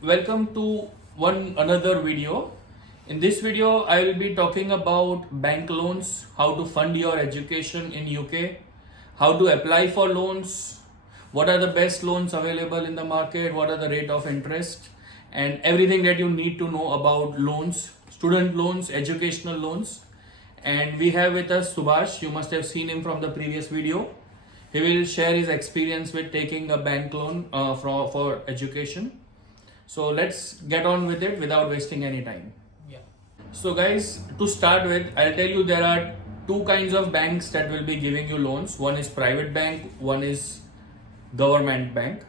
Welcome to one another video. In this video, I will be talking about bank loans, how to fund your education in UK, how to apply for loans, what are the best loans available in the market, what are the rate of interest, and everything that you need to know about loans, student loans, educational loans. And we have with us Subhash. You must have seen him from the previous video. He will share his experience with taking a bank loan for education. So let's get on with it without wasting any time. Yeah. So guys, to start with, I'll tell you there are two kinds of banks that will be giving you loans. One is private bank, one is government bank.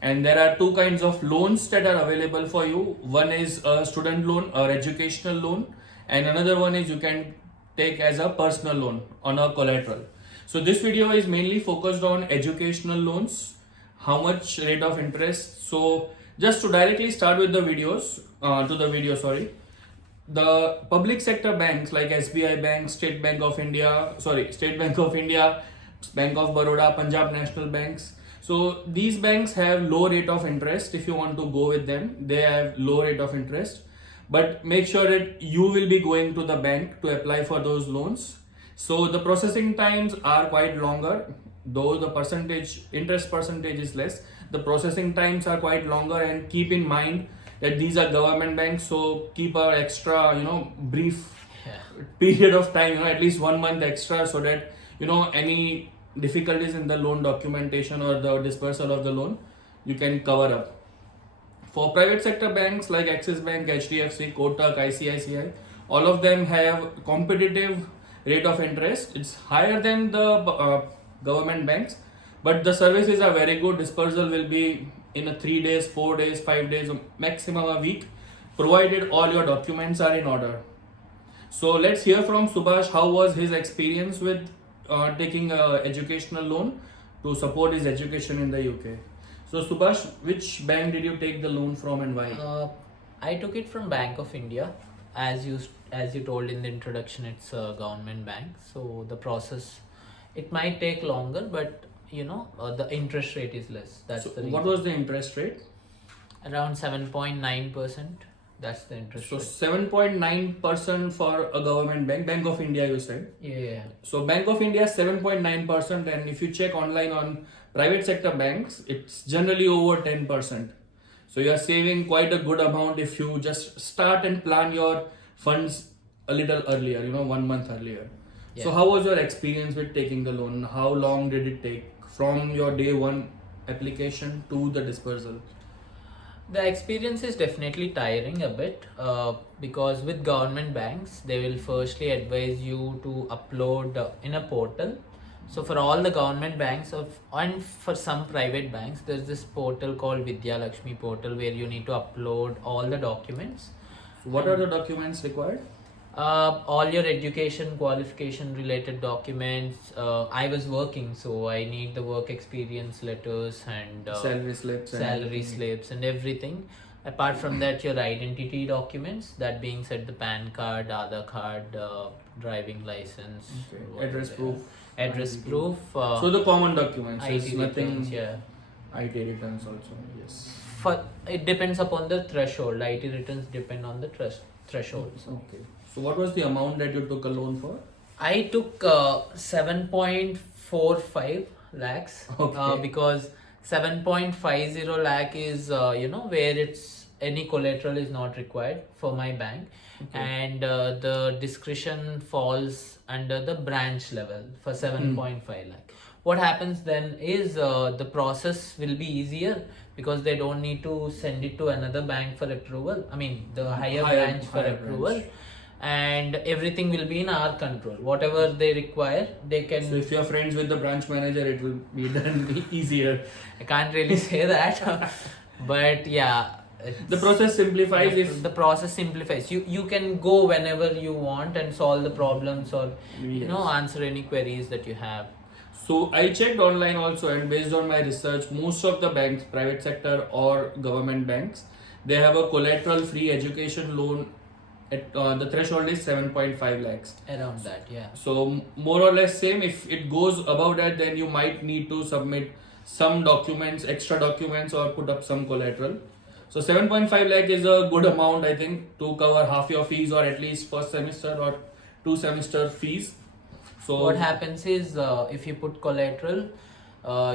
And there are two kinds of loans that are available for you. One is a student loan or educational loan, and another one is you can take as a personal loan on a collateral. So this video is mainly focused on educational loans, how much rate of interest. So just to directly start with the the public sector banks like SBI Bank, State Bank of India, Bank of Baroda, Punjab National Banks. So these banks have low rate of interest. If you want to go with them, they have low rate of interest. But make sure that you will be going to the bank to apply for those loans. So the processing times are quite longer, though the interest percentage is less. The processing times are quite longer, and keep in mind that these are government banks, so keep a extra, brief period of time, at least 1 month extra, so that any difficulties in the loan documentation or the dispersal of the loan you can cover up. For private sector banks like Axis Bank, HDFC, Kotak, ICICI, all of them have competitive rate of interest. It's higher than the government banks, but the services are very good. Dispersal will be in 3 days, 4 days, 5 days, maximum a week, provided all your documents are in order. So let's hear from Subhash how was his experience with taking a educational loan to support his education in the UK. So Subhash, which bank did you take the loan from and why? I took it from Bank of India. As you told in the introduction, it's a government bank. So the process, it might take longer, but the interest rate is less. That's So the reason. what was the interest rate? Around 7.9%. That's the interest So rate. 7.9% for a government bank, Bank of India you said. Yeah. So Bank of India 7.9%, and if you check online on private sector banks, it's generally over 10%. So you are saving quite a good amount if you just start and plan your funds a little earlier, 1 month earlier. So Yeah. how was your experience with taking the loan? How long did it take from your day one application to the dispersal? The experience is definitely tiring a bit because with government banks, they will firstly advise you to upload in a portal. So for all the government banks and for some private banks, there's this portal called Vidya Lakshmi portal where you need to upload all the documents. So what are the documents required? All your education qualification related documents. I was working, so I need the work experience letters and Salary slips and salary everything. slips and everything. Apart from that, your identity documents. That being said, the PAN card, Aadhaar card, driving license, Okay. what Address are proof. there? Address ID. proof. So the common documents. IT There's nothing. returns, yeah. IT returns also. Yes. It depends upon the threshold. IT returns depend on the thresholds. Okay. So what was the amount that you took a loan for? I took 7.45 lakhs Okay. because 7.50 lakh is where it's any collateral is not required for my bank. Okay. And the discretion falls under the branch level for 7.5 lakh. What happens then is the process will be easier because they don't need to send it to another bank for approval. I mean the higher branch for higher approval. branch. And everything will be in our control. Whatever they require, they can. So if you're friends with the branch manager, it will be done easier. I can't really say that, but yeah, The process simplifies if the process simplifies. You can go whenever you want and solve the problems or Yes. answer any queries that you have. So I checked online also, and based on my research, most of the banks, private sector or government banks, they have a collateral-free education loan. At the threshold is 7.5 lakhs. Around that, yeah. So more or less same. If it goes above that, then you might need to submit some documents, extra documents, or put up some collateral. So 7.5 lakh is a good amount, I think, to cover half your fees or at least first semester or 2 semester fees. So What happens is if you put collateral,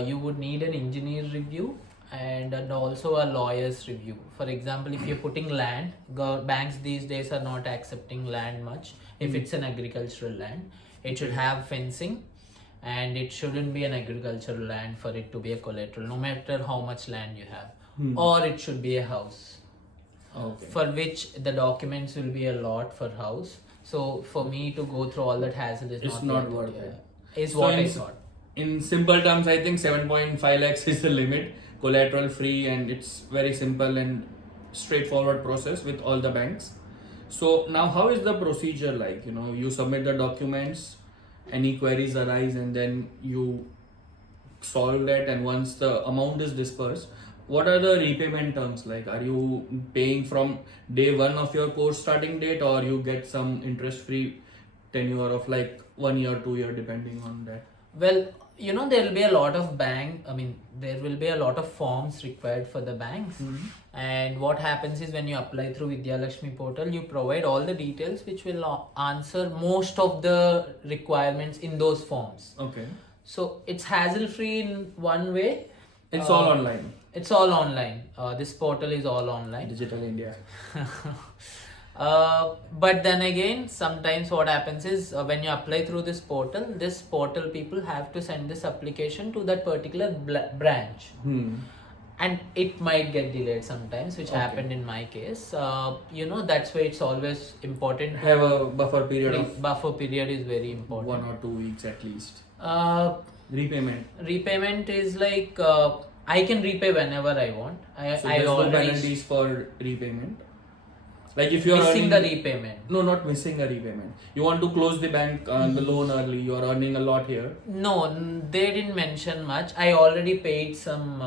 you would need an engineer review and also a lawyer's review. For example, if you're putting land, banks these days are not accepting land much. If it's an agricultural land, it should have fencing, and it shouldn't be an agricultural land for it to be a collateral, no matter how much land you have. Or it should be a house, Okay. for which the documents will be a lot for house. So for me to go through all that hassle is It's not worth it. Is So what I in- thought. In simple terms, I think 7.5 lakhs is the limit, collateral free, and it's very simple and straightforward process with all the banks. So now, how is the procedure like? You submit the documents, any queries arise, and then you solve that. And once the amount is dispersed, what are the repayment terms like? Are you paying from day one of your course starting date, or you get some interest-free tenure of like 1 year, 2 year, depending on that? Well, there will be a lot of there will be a lot of forms required for the banks. And what happens is when you apply through Vidya Lakshmi portal, you provide all the details which will answer most of the requirements in those forms. Okay. So it's hassle free in one way. It's all online. It's all online. This portal is all online. Digital India. But then again, sometimes what happens is when you apply through this portal people have to send this application to that particular branch. And it might get delayed sometimes, which happened in my case. That's why it's always important to Have a buffer period of buffer period is very important. 1 or 2 weeks at least. Repayment Repayment. is like I can repay whenever I want. So I there's no already penalties for repayment. Like if you are missing the repayment. No, not missing a repayment. You want to close the bank the loan early. You are earning a lot here. No, they didn't mention much. I already paid some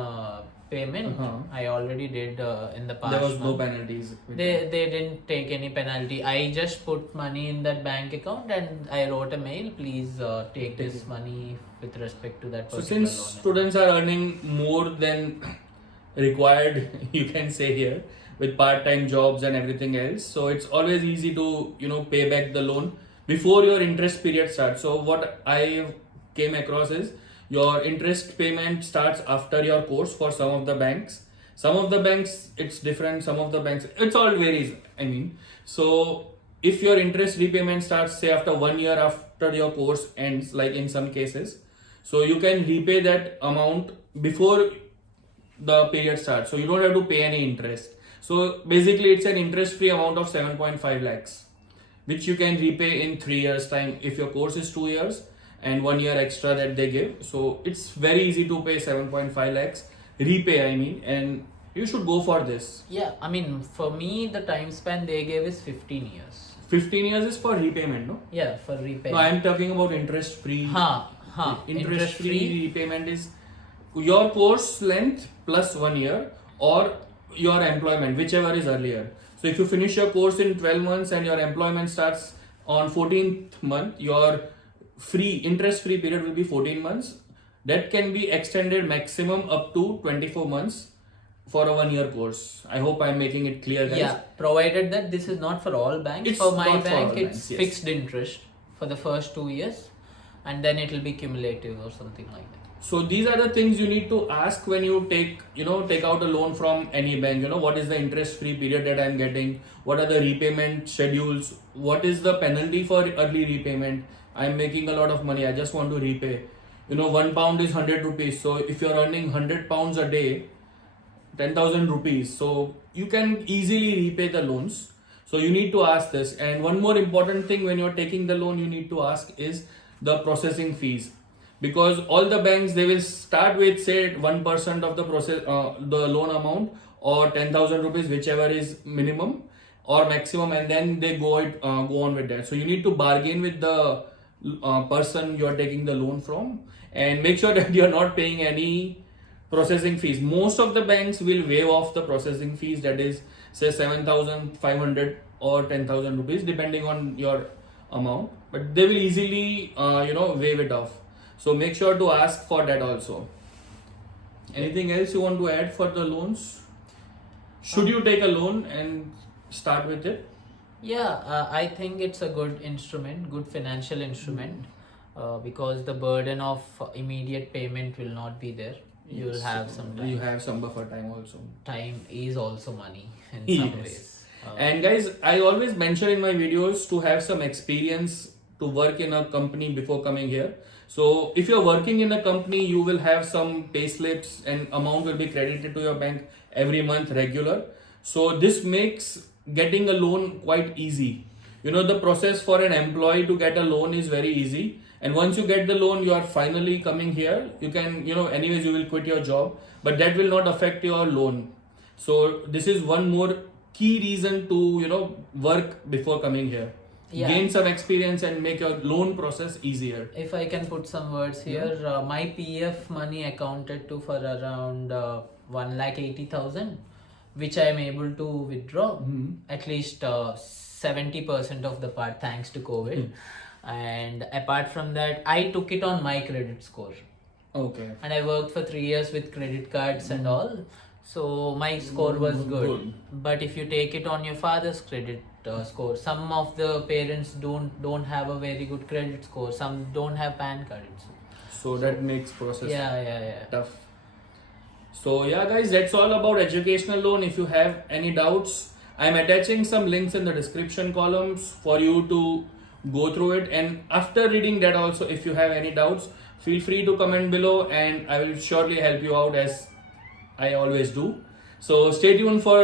payment. I already did in the past. There was no month. penalties. with They didn't take any penalty. I just put money in that bank account and I wrote a mail. Please take this money with respect to that So particular since loan. students are earning more than required, you can say here, with part-time jobs and everything else, so it's always easy to pay back the loan before your interest period starts. So what I came across is your interest payment starts after your course for some of the banks. Some of the banks it's different, some of the banks it's all varies. So if your interest repayment starts say after 1 year after your course ends, like in some cases, so you can repay that amount before the period starts, so you don't have to pay any interest. So basically it's an interest free amount of 7.5 lakhs which you can repay in 3 years time if your course is 2 years and 1 year extra that they give. So it's very easy to pay 7.5 lakhs repay, and you should go for this. Yeah, for me the time span they gave is 15 years. 15 years is for repayment, no? Yeah, for repayment. No, I am talking about interest free. Interest free repayment is your course length plus 1 year or your employment, whichever is earlier. So if you finish your course in 12 months and your employment starts on 14th month, your interest free period will be 14 months. That can be extended maximum up to 24 months for a 1 year course. I hope I'm making it clear, guys. Yeah, provided that this is not for all banks. It's for my not for bank, all it's banks, yes. fixed interest for the first 2 years, and then it will be cumulative or something like that. So these are the things you need to ask when you take out a loan from any bank. What is the interest free period that I'm getting? What are the repayment schedules? What is the penalty for early repayment? I'm making a lot of money. I just want to repay. £1 is 100 rupees. So if you're earning 100 pounds a day, 10,000 rupees. So you can easily repay the loans. So you need to ask this. And one more important thing when you're taking the loan, you need to ask is the processing fees. Because all the banks, they will start with say 1% of the loan amount or 10,000 rupees, whichever is minimum or maximum, and then they go on with that. So you need to bargain with the person you are taking the loan from and make sure that you are not paying any processing fees. Most of the banks will waive off the processing fees, that is say 7,500 or 10,000 rupees depending on your amount, but they will easily waive it off. So make sure to ask for that also. Anything else you want to add for the loans? Should you take a loan and start with it? Yeah, I think it's a good instrument, good financial instrument, because the burden of immediate payment will not be there. You will Yes, have some You time. have some buffer time also. Time is also money in some Yes. ways. And guys, I always mention in my videos to have some experience to work in a company before coming here. So if you're working in a company, you will have some pay slips and amount will be credited to your bank every month regular. So this makes getting a loan quite easy. You know, the process for an employee to get a loan is very easy. And once you get the loan, you are finally coming here. You can, anyways, you will quit your job, but that will not affect your loan. So this is one more key reason to work before coming here. Yeah. Gain some experience and make your loan process easier. If I can put some words here, my PF money accounted to for around 1,80,000, which I am able to withdraw at least 70% of the part thanks to COVID. And apart from that, I took it on my credit score. Okay. And I worked for 3 years with credit cards and all. So my score was good. But if you take it on your father's credit score, some of the parents don't have a very good credit score. Some don't have PAN cards. So that makes process Yeah. tough. So yeah, guys, that's all about educational loan. If you have any doubts, I'm attaching some links in the description columns for you to go through it. And after reading that also, if you have any doubts, feel free to comment below and I will surely help you out as I always do. So stay tuned for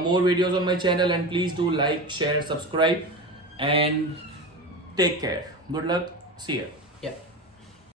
more videos on my channel and please do like, share, subscribe and take care. Good luck. See ya.